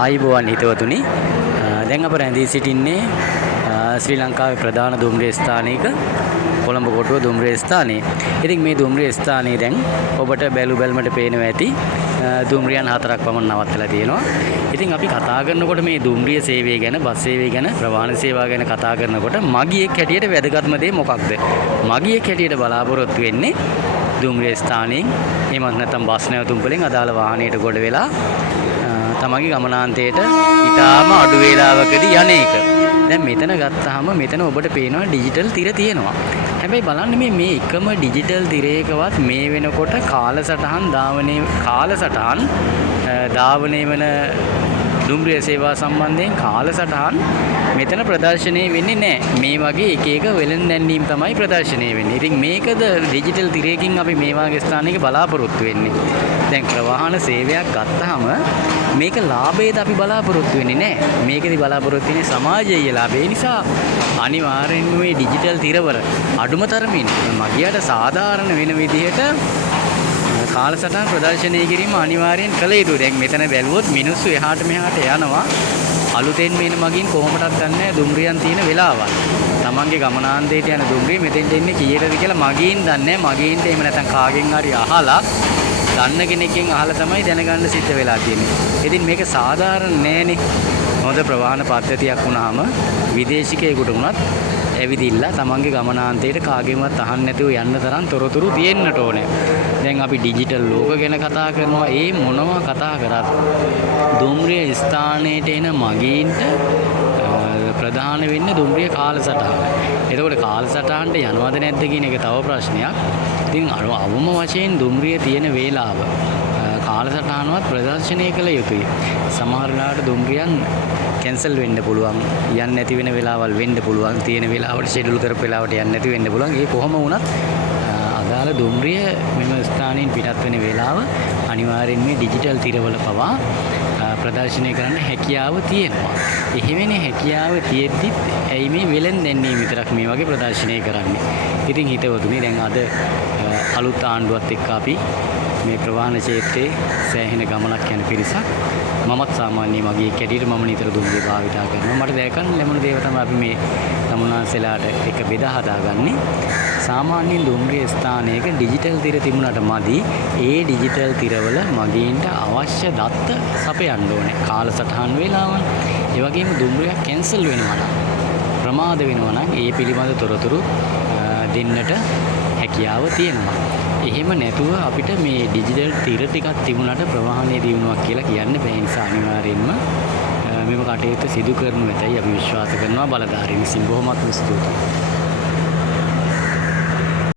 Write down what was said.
ආයිබෝවන් හිතවතුනි දැන් අප රැඳී සිටින්නේ ශ්‍රී ලංකාවේ ප්‍රධාන දුම්රිය ස්ථානයක කොළඹ කොටුව දුම්රිය ස්ථානයේ. ඉතින් මේ දුම්රිය ස්ථානයේ දැන් ඔබට බැලුමට පේනවා ඇති දුම්රියන් 4ක් පමණ නවත්තලා තියෙනවා. ඉතින් අපි කතා කරනකොට මේ දුම්රිය සේවය ගැන, බස් සේවය ගැන, ප්‍රවාහන සේවාව ගැන කතා කරනකොට මගියෙක් හැටියට වැදගත්ම දේ මොකක්ද? මගියෙක් හැටියට බලාපොරොත්තු වෙන්නේ දුම්රිය ස්ථානයෙන් එහෙමත් නැත්නම් බස් නැවතුම් වලින් අදාළ වාහනයට ගොඩ වෙලා තමන්ගේ ගමනාන්තයට ඊටාම අඩු වේලාවකදී යන්නේක. දැන් මෙතන ගත්තාම මෙතන ඔබට පේනවා ඩිජිටල් තිර තියෙනවා. හැබැයි බලන්න මේ එකම ඩිජිටල් තිරයකවත් මේ වෙනකොට කාලසටහන් ධාවනය වෙන දුම්රිය සේවා සම්බන්ධයෙන් කාලසටහන් මෙතන ප්‍රදර්ශනය වෙන්නේ නැහැ. මේ වගේ එක එක වෙළඳ දැන්වීම් තමයි ප්‍රදර්ශනය වෙන්නේ. ඉතින් මේකද ඩිජිටල් තිරයකින් අපි මේ වගේ ස්ථානයක බලාපොරොත්තු වෙන්නේ. දැන් ප්‍රවාහන සේවයක් ගත්තාම මේක ලාභයද අපි බලාපොරොත්තු වෙන්නේ නැහැ. මේකෙදි බලාපොරොත්තු වෙන්නේ සමාජීය ලාභය. ඒ නිසා අනිවාර්යෙන්ම මේ ඩිජිටල් තිරවල අඩුම තරමින් මගියට සාධාරණ වෙන විදිහට කාලසටහන් ප්‍රදර්ශනය කිරීම අනිවාර්යෙන් කළ යුතුයි. දැන් මෙතන බැලුවොත් මිනිස්සු එහාට මෙහාට යනවා. අලුතෙන් මේන මගින් කොහොමදත් දන්නේ දුම්රියන් තියෙන වෙලාවල්. තමන්ගේ ගමනාන්තයට යන දුම්රිය මෙතෙන්ට එන්නේ කීයටද කියලා මගින් දන්නේ නැහැ. මගින්ට එහෙම නැත්නම් කාගෙන් හරි අහලා දන්න කෙනෙක්ගෙන් අහලා තමයි දැනගන්න සිද්ධ වෙලා තියෙන්නේ. ඉතින් මේක සාධාරණ නෑනේ. හොඳ ප්‍රවාහන පද්ධතියක් වුණාම විදේශිකයෙකුට වුණත් ඇවිදින්න තමන්ගේ ගමනාන්තයට කාගෙන්වත් අහන්න නැතුව යන්න තරම් තොරතුරු තියෙන්නට ඕනේ. දැන් අපි ඩිජිටල් ලෝක ගැන කතා කරනවා. ඒ මොනවා කතා කරත් දුම්රිය ස්ථානයට එන මගීන්ට ප්‍රධාන වෙන්නේ දුම්රිය කාලසටහන. එතකොට කාලසටහනට යනවද නැද්ද කියන එක තව ප්‍රශ්නයක්. ඉතින් අවම වශයෙන් දුම්රිය තියෙන වේලාව කාලසටහනවත් ප්‍රදර්ශනය කළ යුතුයි. සමහර වෙලාවට දුම්රියන් කැන්සල් වෙන්න පුළුවන්. යන්න නැති වෙන වෙලාවල් වෙන්න පුළුවන්. තියෙන වෙලාවට ෂෙඩියුල් කරපු වෙලාවට යන්න නැති වෙන්න පුළුවන්. ඒ කොහොම වුණත් අදාළ දුම්රිය මෙම ස්ථානයෙන් පිටත් වෙන වෙලාව අනිවාර්යෙන් මේ ඩිජිටල් තිරවල පවා ප්‍රදර්ශනය කරන්න හැකියාව තියෙනවා. එහෙමනේ හැකියාව තියෙද්දිත් ඇයි මේ වෙලෙන් දැන්වීම විතරක් මේ වගේ ප්‍රදර්ශනය කරන්නේ? ඉතින් හිතවතුනි දැන් අද අලුත් ආණ්ඩුවත් එක්ක අපි මේ ප්‍රවාහන ක්ෂේත්‍රයේ සෑහෙන ගමනක් යන පිරිසක් මමත් සාමාන්‍ය මගේ කැඩියට මම නිතර දුම්රිය භාවිතා කරනවා. මට දැකන්න ලැබුණ දේව තමයි අපි මේ තමුන්වන්සලාට එක බෙදා හදාගන්නේ. සාමාන්‍යයෙන් දුම්රිය ස්ථානයක ඩිජිටල් තිර තිබුණාට මදි. ඒ ඩිජිටල් තිරවල මගීන්ට අවශ්‍ය දත්ත සපයන්න ඕනේ. කාලසටහන් වේලාවන්. ඒ වගේම දුම්රියක් කැන්සල් වෙනවා නම් ප්‍රමාද වෙනවා නම් ඒ පිළිබඳ තොරතුරු දෙන්නට හැකියාව තියෙනවා. එහෙම නැතුව අපිට මේ ඩිජිටල් තිර ටිකක් තිබුණාට ප්‍රවාහනය දිනුවක් කියලා කියන්න බැහැ. නිසා අනිවාර්යෙන්ම මෙම කටයුතු සිදු කරනු ඇතයි අපි විශ්වාස කරනවා බලධාරීන් විසින්. බොහොමත් ස්තුතියි.